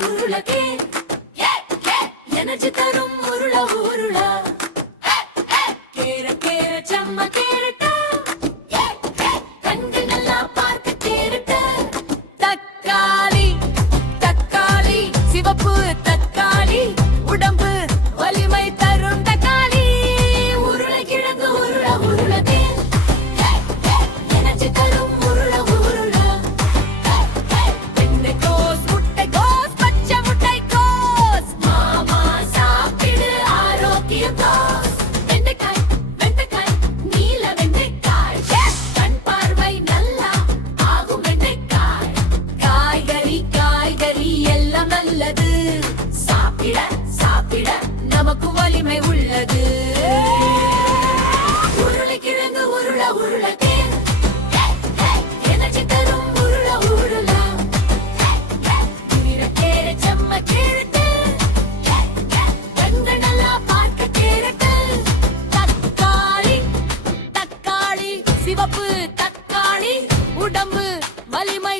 உருளகே energy தரும் உருள உருள கேர கேர செம்ம கேரட்டா கண்கள் நல்லா பார்க்க கேரட்டா தக்காளி தக்காளி சிவப்பு தக்காளி உடம்பு வலிமை தரும் தக்காளி உருளைக்கிழங்கு உருள உருளகே எனர்ஜி தரும் உருள உருள முட்டைக்கோஸ் முட்டைக்கோஸ் பச்சை முட்டைக்கோஸ் மாமா சாப்பிடு ஆரோக்கியம் தோஸ் வெண்டைக்காய் வெண்டைக்காய் நீல வெண்டைக்காய் கண் பார்வை நல்லா ஆகும் வெண்டைக்காய் காய்கறி காய்கறி எல்லாம் நல்லது சாப்பிட சாப்பிட நமக்கு வலிமை உள்ளது உருளைக்கிழங்கு உருள உருளகே எனர்ஜி தரும் உருள உருள கேர செம்ம கேரட்டு கண்கள் நல்லா பார்க்க கேரட்டு தக்காளி தக்காளி சிவப்பு தக்காளி உடம்பு வலிமை